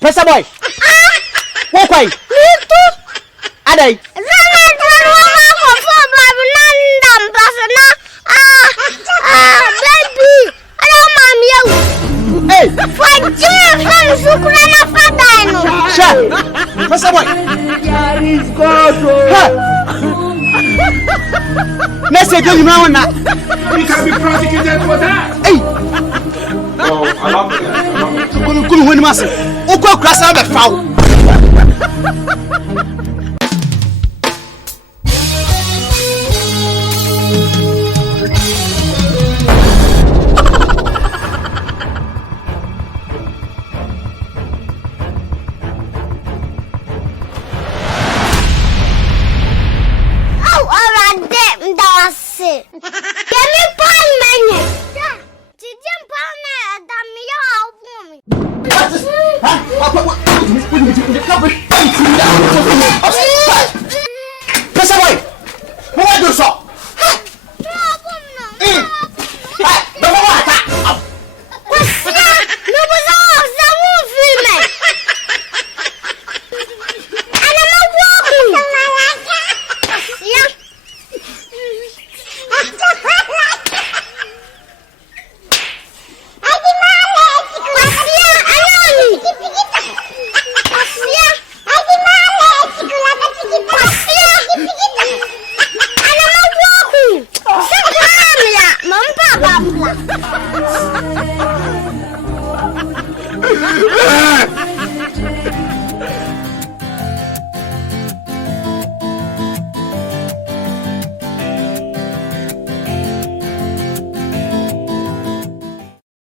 Pressure boy. Walk away. Adai. Pressure boy. Message you know now. You can be prosecuted for that. Hey. Oh, I love that. Kunu win mass. Oko krasa be foul. Pressure boy. What do so?